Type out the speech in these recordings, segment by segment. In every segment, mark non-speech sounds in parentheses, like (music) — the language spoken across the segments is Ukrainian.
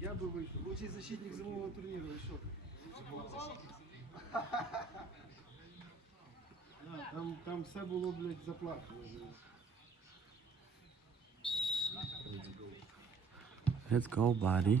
Я бы вышел. Лучший защитник зимового турнира еще. Да, (laughs) Там, там все було, блядь, заплакано. Let's go, buddy.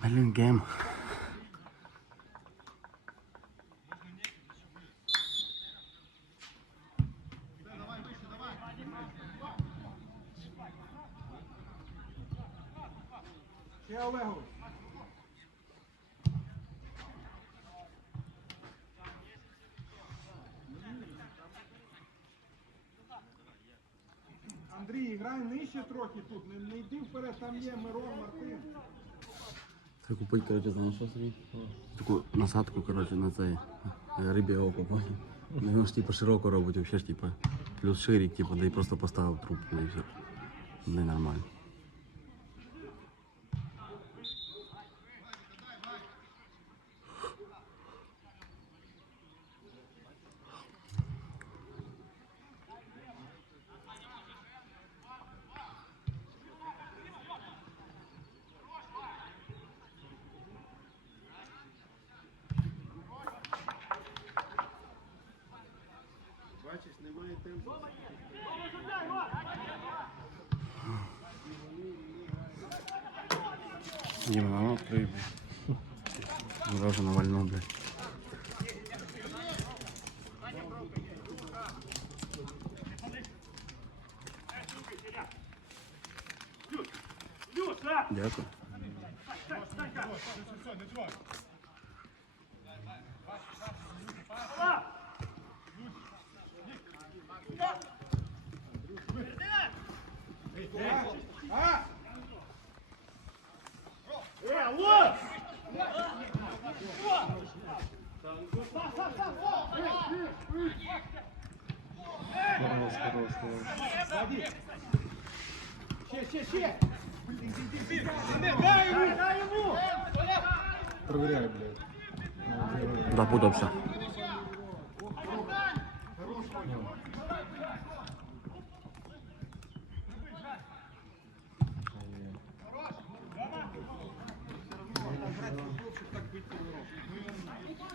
Bellingham. Ще Олегу. Андрій, грай нижче трохи тут, не, не йди вперед, там є Мирон, Мартин. Це купить, коротше, знаєш що собі? Таку насадку, коротше, на цей е, рибі око, понял? Ну, Він ж типу широко робить, взагалі ж типу, плюс ширик, типу, да і просто поставив трубку і все. Не. Бачиш, немає темпу. Дима, ну открой, блядь. Даже на вольну, блядь. Дякую. Хорош, хорош, хорош. Ще, ще, ще. Дай йому, дай йому. Проверяй, блядь. Запутався.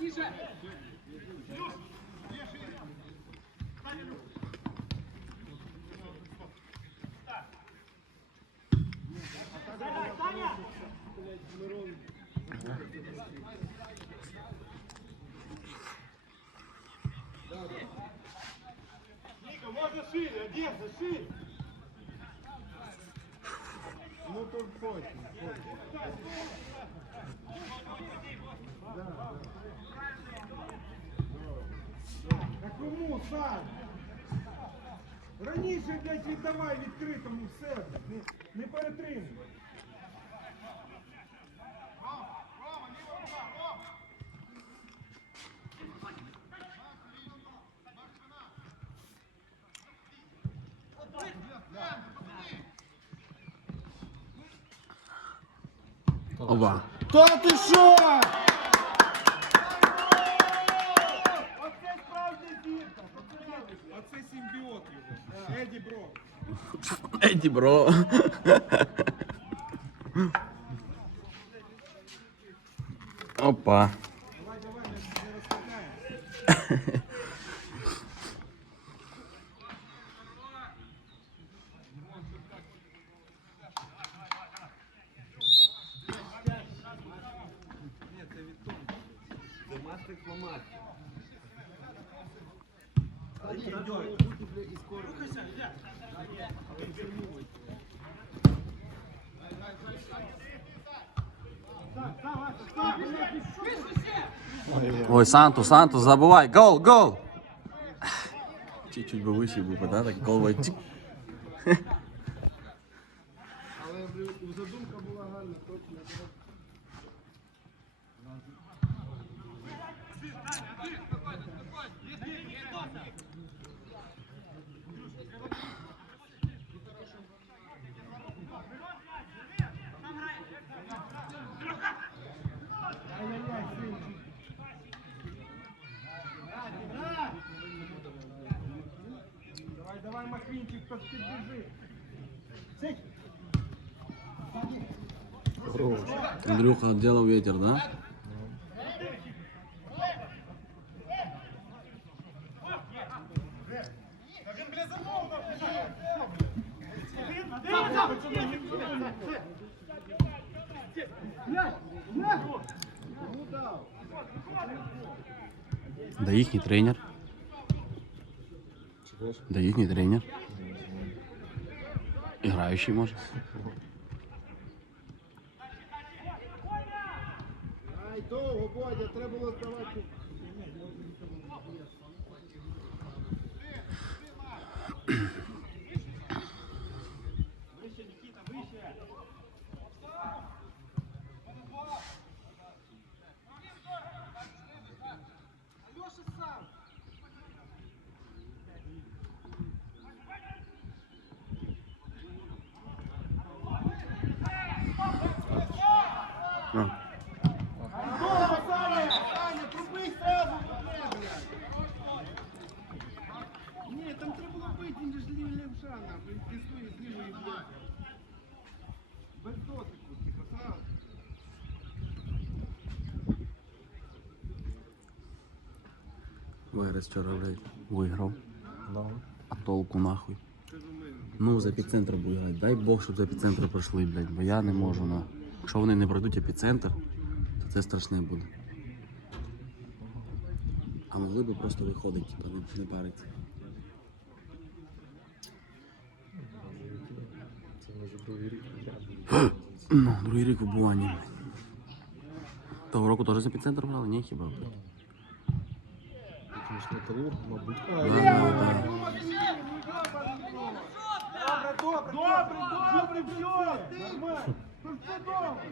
Ника, шире. Ну тут хоть, А кому сам? Раніше, блядь, віддавай відкритому все, не, не перетримуй. Оба. Та ти що? Оце справжня зірка, пацани. Оце симбіот його. Еді Бро. Эти, бро. Ой, Санту, Санту, забувай. Гол, гол! Чуть-чуть бы выше бы, да? Так гол (laughs) би чик. Але бля, задумка була гарна, точно. Давай, давай, Маквинчик, подбежи. Хорош. Андрюха отделал ветер, да? Да їхній тренер. Чекаєш? Да їхній тренер. Играющий може. Довго, Бодя, треба було здавати. А. Здорово, Саня! Саня, труби сразу, блядь! Ні, там треба було бити, він же ж лів- лівша, нахуй, піскує з лівої, блядь. Без дотику, типа, сразу. Вигрес вчора, виграв. Ну. А толку нахуй. Ну, з епіцентру будуть грати. Дай Бог, щоб з епіцентру пройшли, блядь, бо я не можу, ну. Якщо вони не пройдуть епіцентр, то це страшне буде. А могли би просто виходити, типа, не, не париться. Це може другий рік. Ну, другий рік вибування. Того року теж з епіцентром грали, ні, хіба? Металург, мабуть. Да, да, да. Добре, добре, добре, все, нормально. Ну все добре.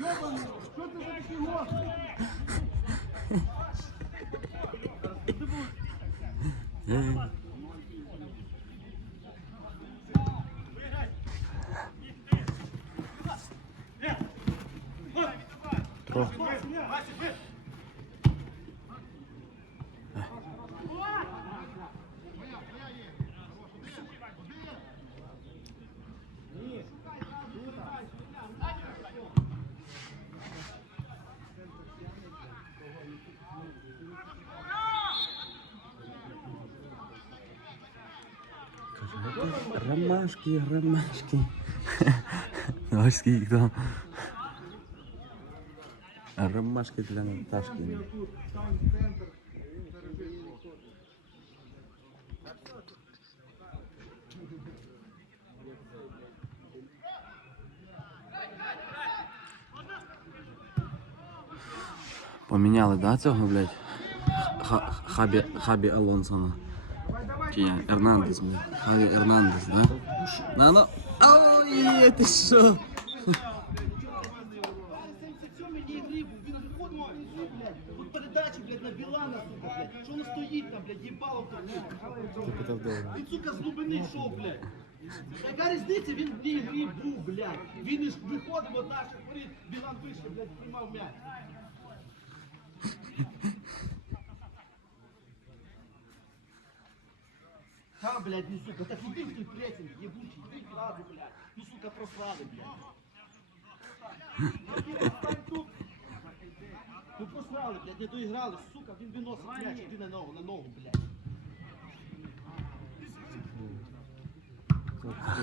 Йобаний, що ти за такий гострий? Трохи. Ромашки, ромашки. (laughs) Ось скільки там. Ромашки для Наташки. Поміняли, да, цього, блядь? Хабі, Хабі Алонсона. Чи я? Ернандес, блядь. Хабі Ернандес, да? На, ну. Ой, ти що? 77 мені гріб, він виходив внизу, блядь. Блядь, на Білана, сука, блядь. Що воно стоїть там, блядь, їбало там, Ти він? Сука, з глибини йшов, блядь. Яка різниця, він в ній гріб був, блядь. Він ж виходив, от наш воріт, Білан вийшов, блядь, приймав м'яч. Та, блядь, ну, сука, так в той прессинг, ебучий, іди сразу, блядь. Ну, сука, просрали, блядь. Ну просрали, блядь, не доіграли, сука, він виносить м'яч, іди на ногу, на ногу, блядь.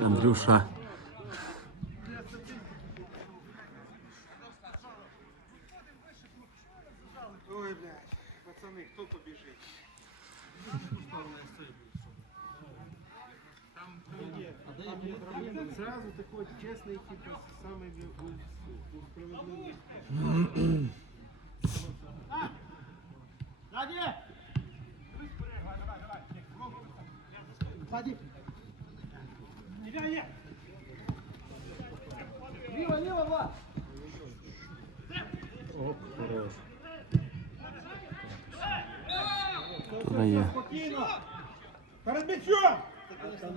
Андрюша. Ой, блядь, пацаны, кто побежит? Сразу такой честный, типа, самый б- справедливый. Раді! Пади. Ліво, ліво, Влад! Оп, хорош. Туди є. Спокійно! Перед мячом! Це таке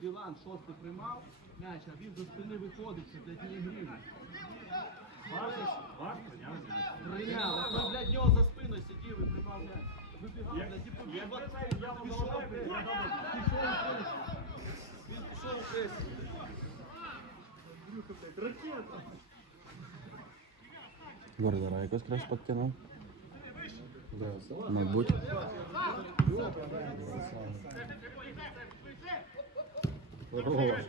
Білан шостий приймав м'яч, а він до спини виходив, це, блядь, не грів. Прийняв, а той, блядь, нього за спиною сидів і приймав м'яч. Вибігав, блядь, і побіг. От Пішов, блядь, пішов у прес. Він пішов у прес. Ракета. Гордера якось краще підтягнув. Да, сам. Мабуть. Хорош.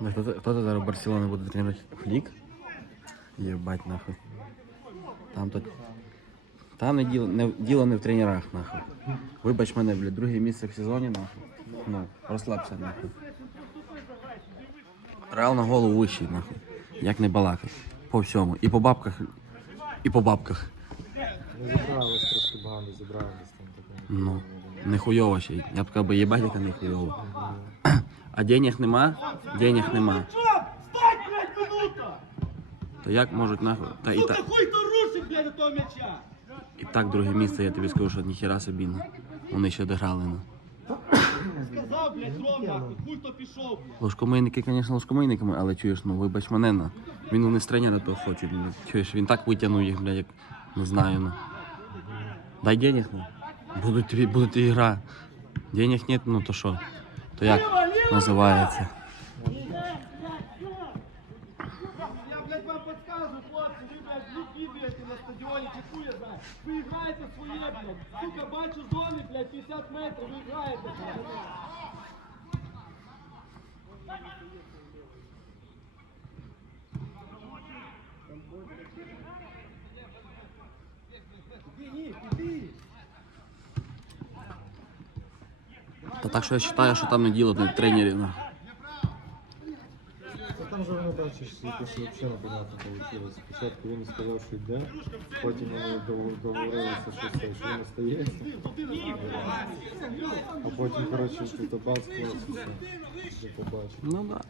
Да Хто, це- хто це зараз Барселона буде тренувати? Флік? Єбать нахуй. Там тут. Там не діло, не, діло не в тренерах, нахуй. Вибач мене, блядь, друге місце в сезоні, нахуй. Ну, розслабся, нахуй. Реал на голову вищий, нахуй. Як не балакать. По всьому. І по бабках, і по бабках. Ну, забрали трошки багато, забрали десь там таке. Ну, не хуйово ще. Я б сказав, би, їбать, яка не хуйово. А денег нема? Денег нема. То як можуть нахуй? Та і Сука, так, хуй то рушить, блядь, до того м'яча! і так друге місце, я тобі скажу, що ніхіра собі. Ну. Вони ще дограли. Ну. Сказав, блядь, Ром, нахуй, хуй то пішов, блядь. Ложкомийники, звісно, ложкомийниками, але чуєш, ну вибач мене, ну. Він вони з тренера того хочуть, блядь. Чуєш, він так витягнув їх, блядь, як не знаю, ну. Дай денег, ну. Будуть тобі, буде тобі гра. Денег нет, ну то що? То як називається? я вважаю, що там не діло не тренерів. Ну. Та там же вони бачиш, якось взагалі непонятно вийшло. Спочатку він сказав, що йде, потім вони дов- договорилися, що це, що він остається. А потім, коротше, тут бац, клас, і все. Вже побачив. Ну да.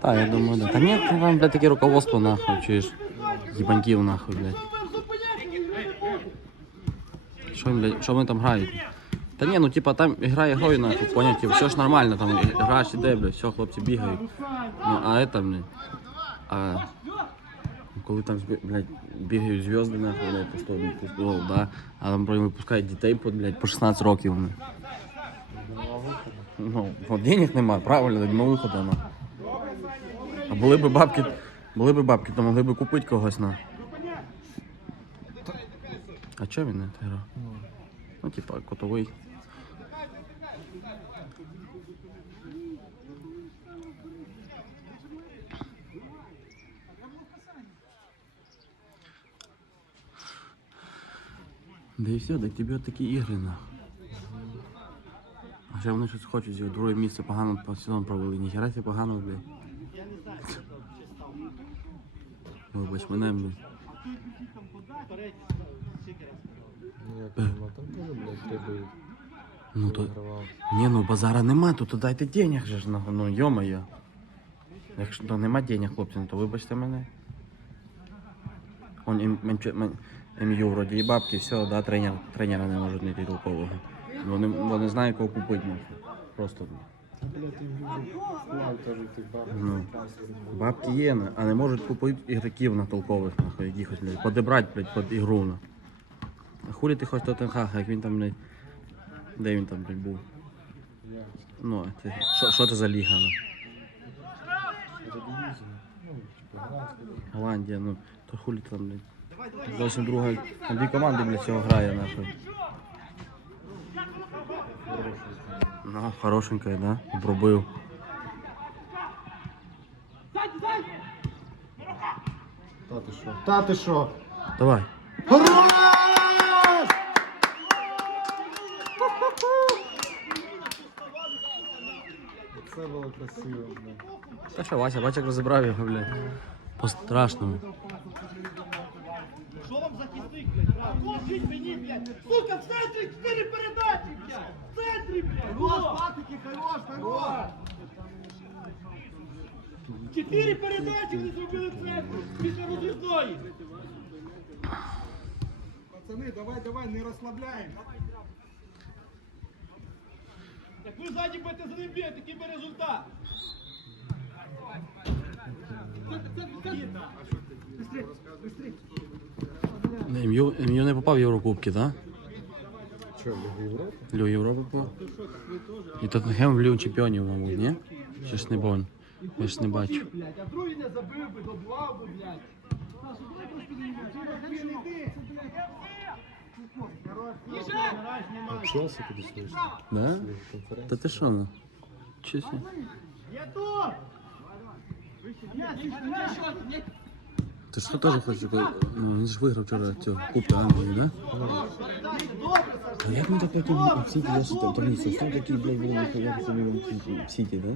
Так, я думаю, да. Та ні, ти там, блядь, таке руководство нахуй, чуєш. Їбаньків нахуй, блядь. Що, блядь, що вони там грають? Та ні, ну типа там грає грою нахуй, поняв, типу, все ж нормально, там граєш іде, блядь, все, хлопці бігають. Ну, а это, блядь, а коли там, блядь, бігають зв'язки, нахуй, блядь, по 100, по 100, да, а там блядь, випускають дітей, блядь, по 16 років, блядь. Ну, от денег немає, правильно, так на виходу, ну. А були б бабки, були б бабки, то могли б купити когось, на. А чого він не грав? Ну, типа, котовий. Да і все, так тобі от такі ігри, на. Ще вони щось хочуть, зі- друге місце погано по сезон провели. Ніхера себе погано, блядь. Вибач мене, блядь. Ну як нема, там теж, блядь, треба Ну то. вигравав. Ні, ну базара нема, то, то дайте денег же ж, ну, ну йо-моє. Якщо то нема денег, хлопці, ну то вибачте мене. Он МЮ вроді і бабки, все, да, тренер, тренера не можуть знайти толкового. Вони, вони знають, кого купити. Ну. Просто. Ну. Бабки є, а не можуть купити ігроків на толкових, нахуй, якихось, блядь, подібрати, блядь, під ігру. А хулі ти хочеш Тоттенхаха, як він там, блядь, де він там, блядь, був? Ну, а ти, що, це за ліга, ну? Голландія, ну, то хулі там, блядь. Зовсім друга, дві команди, блядь, цього грає, нахуй. Ну, хорошенька, да? Пробив. Та ти що? Та ти що? Давай. Хорош! Це було красиво, блядь. Та що, Вася, бач, як розібрав його, блядь. По-страшному. Що вам захисник, блядь, правда? Скажіть мені, блядь, сука, в центрі чотири передачі, блядь! В центрі, блядь! Хорош, патики, хорош, хорош! Чотири передачі вони зробили в центрі після роз'їзної! Пацани, давай, давай, не розслабляємо. Як ви ззаді будете за ним бігати, такий би результат! Ім'ю Ім'ю не попав в Єврокубки, так? Що, Ліга Європи? Лю Європи попав. І Тоттенхем в Лігу чемпіонів, мабуть, ні? Чи ж не бонь? Я ж не бачу. А другий не забив би, добивав би, блядь! Челсі кудись вийшов? Да? Та ти що, ну? Чисі. Я тут! Ти ж теж хочеш, ну, він ж виграв вчора цю Кубку Англії, да? А як він так потім в Сіті там таблицю? Хто такий, блядь, був як собі в Сіті, да?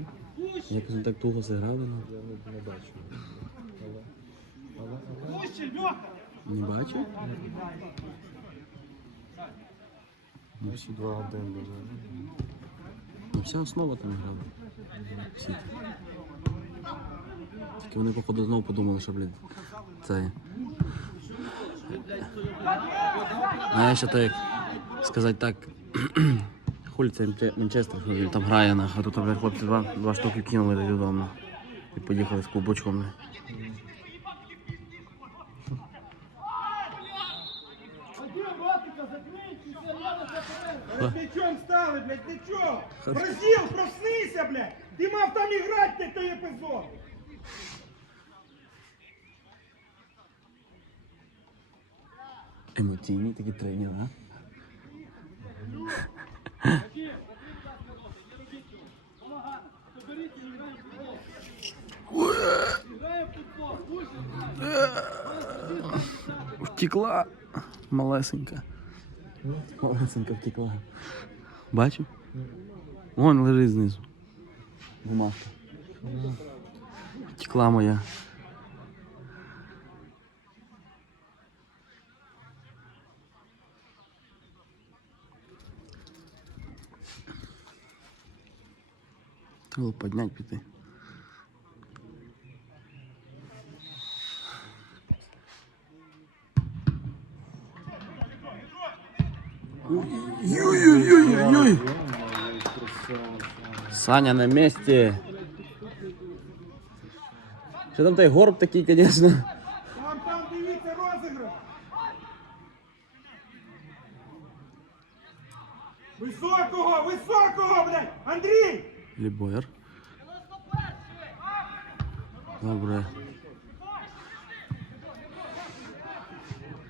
Як він так туго зіграли, ну? Я не, не бачу. Але, але! Не бачив? Ну, всі 2-1 були. Ну, вся основа там грала. В Сіті. Тільки вони, походу, знову подумали, що, блядь, це... А то як сказати так, (clears throat) хуль це Мче- Манчестер, він там грає, нахуй, а тут, блядь, хлопці два, два штуки кинули додому. І поїхали з клубочком. м'ячом стали, блядь, ти чо? Бразил, проснися, блядь! Ти мав там і грати на той епізод! Емоційні такі тренери, а? Граємо в футбол, пуще! Втекла малесенька. Малесенька втекла. Бачив? Вон лежить знизу. Бумажка. Втекла моя. Треба підняти піти. Саня на месте. Що там той горб такий, конечно. Там, там, дивіться, розіграш! Високого, високого, блядь! Андрій! Лібоєр. Добре.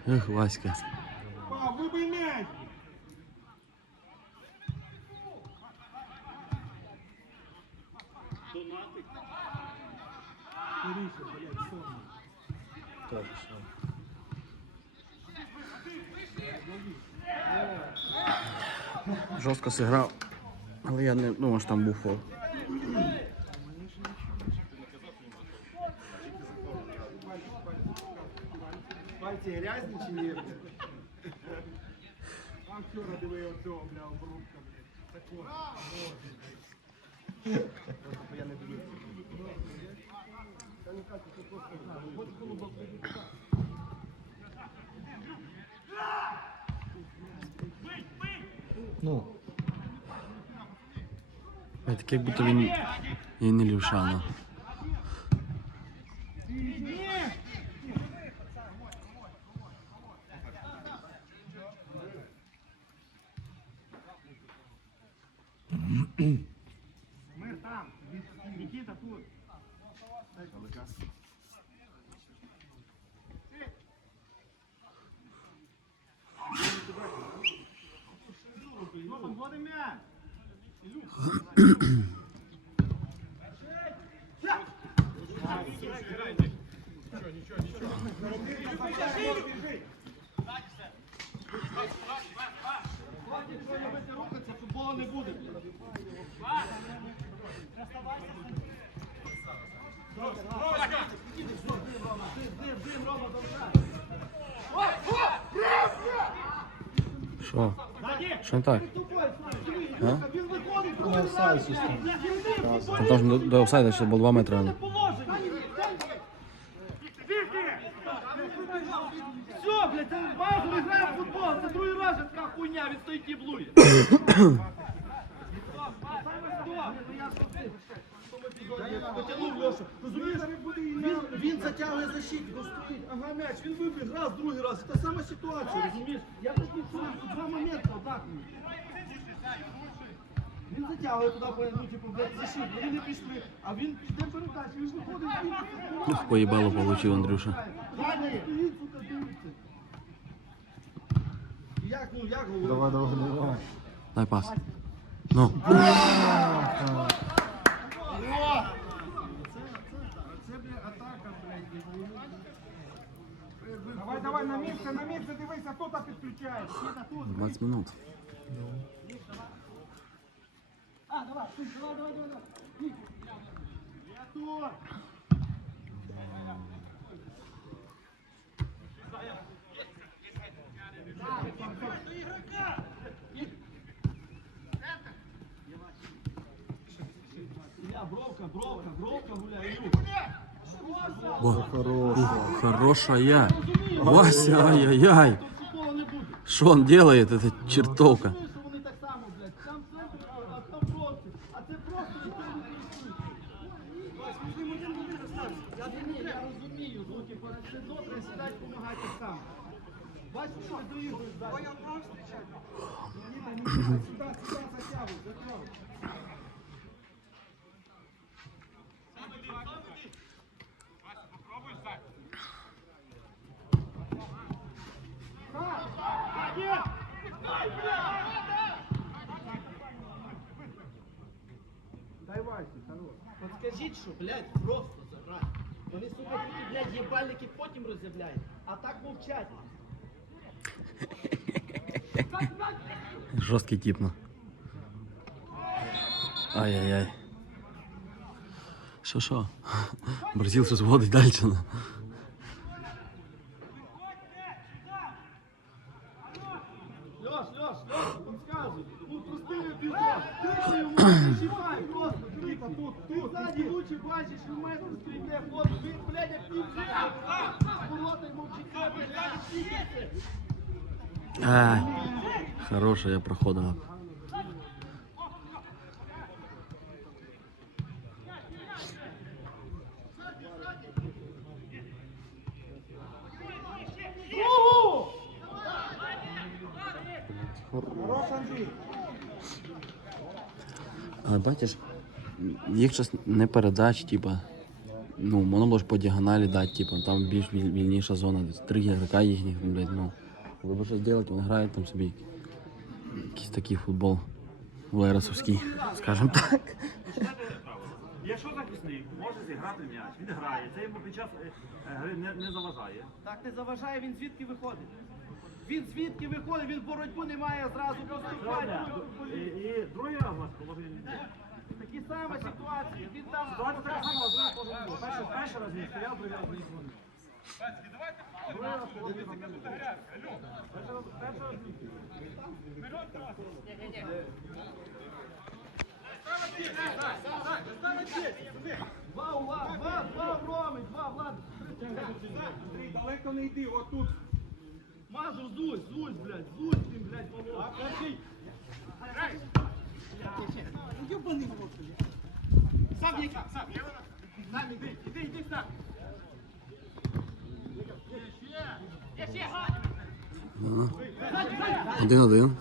Ех, Васька. Жорстко зіграв. Але я не думав, що там був фол. Пальці грязні чи ні? А вчора диви оцього, бля, обрубка, блядь. Такого. Ну, Ой, Так як будто він і не лівша, ну. Мир там, Нікіта тут. Ну, там м'яч. Що? Що так? А? Там должен до, до офсайда ще було 2 метри. Все, блядь, це базовий грає в футбол, це другий раз же така хуйня, він стоїть і блує. Розумієш, він, він затягує защиту, стоїть, ага, м'яч, він вибіг раз, другий раз. Це та сама ситуація, розумієш? Я що два моменти отак. Він затягує туди, ну, типу, блядь, защиту, вони не пішли, а він йде передачі, він ж виходить, він Ух, поїбало получив Андрюша. Ладно, стоїть, сука, дивиться. Як, ну, як говорю? Давай, давай, давай. Дай пас. Ну. Давай, давай, на місце, на місце, дивися, тут підключаєш. 20 минут. А, давай, тут, давай, давай, давай, давай. Я тут. Ілля, бровка, бровка, бровка гуляє, Ілюх. О, ух, хорошая. Вася, ай-яй-яй. Тут футболу не буде. Что он делает, эта чертовка? Такі, потім роз'являють, а так мовчать. Жорсткий тип, ну. Ай-яй-яй. Що, що? Бразил щось вводить далі. Ну. Льош, Льош, Льош, підказуй. Ну, простий епізод. Ти йому не чіпай, просто. Типа, тут, тут. Ззаді лучше бачиш, що метр стрільне, хлоп, він, блядь, як півжа. Ворота йому вчиться, блядь, стікати. Ай, хорошая проходила. Другу! Хорош, Андрій. Але бачиш, їх щось не передач, типа. Ну, воно ж по діагоналі дати, типа, там більш вільніша зона. Три ігрока їхніх, блядь, ну. Коли би щось зробити, вони грають там собі якийсь такий футбол леросовський, скажімо так. Якщо захисник може зіграти м'яч, він грає, це йому під час е, гри не, не заважає. Так не заважає, він звідки виходить? Він звідки виходить, він боротьбу не має зразу поступати. І, і другий раз ваш положення. Такі сама ситуація. Він там Давайте так само одразу кожен було. Раз він стояв, другий раз він дзвонив. Другий раз коли він раз- перший раз він. Два ула, два, два Роми, два Влад. Андрій, далеко не йди, отут. Мазур, зусь, зусь, блядь, зусь, блядь, Володя. Ёбаний в рот, блядь. Сам Віка, сам. Сам іди, іди, іди сам. Ну. Один-один.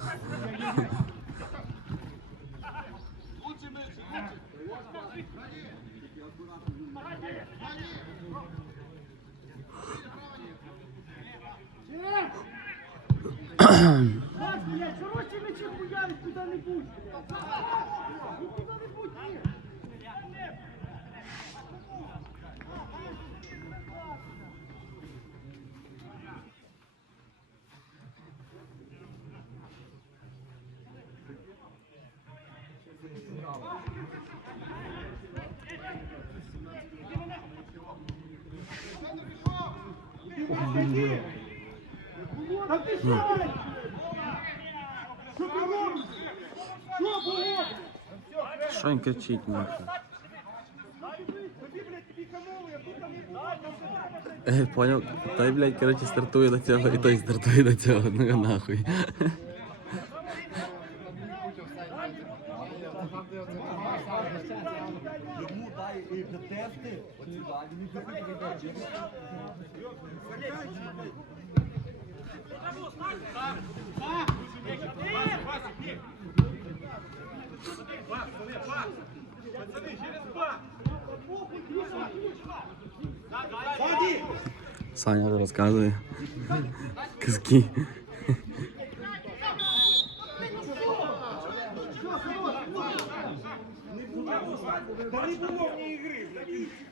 Макс, куда-нибудь. Ну куда-нибудь, ні. Та ти що, блядь? Що ти робиш? Що він кричить, нахуй? Тобі, блядь, піканули, а тут там не було, там все треба, блядь. Е, поняв? Той, блядь, коротше, стартує до цього, і той стартує до цього. Ну нахуй. Йому дай і тести. Оці далі, він приходить Саді! Саня вже розказує. Казки.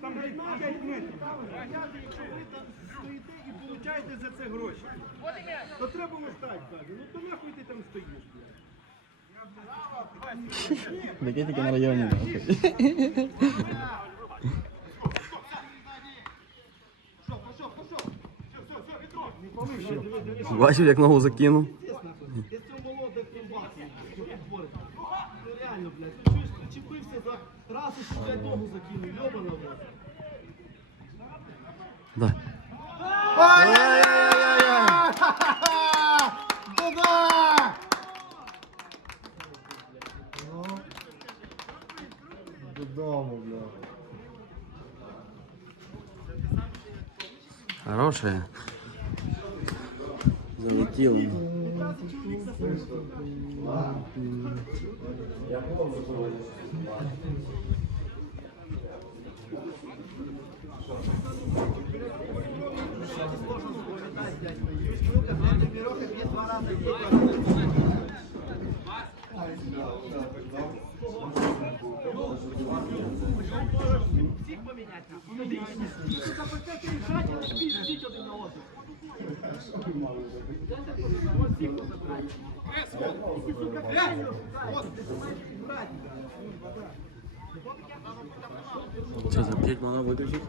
Там, блядь, 5 метрів. Якщо ви там стоїте і получаєте за це гроші, то треба стати, каже. Ну то нахуй ти там стоїш, блядь. Тільки на районі. (laughs) Бачив, як ногу закинув. Ну реально, блядь, ти чуєш, причепився за трасу, що блядь, ногу закинув, йобана, блядь. Да. Додому, бля. Хорошая. Залетіло. Всіх поміняти. І сука, почати рішати, не піздіть один На одного. Ось всіх позабрати. І, сука, правильно шукають, ти думаєш, брати. Що, за 5 мана виключить?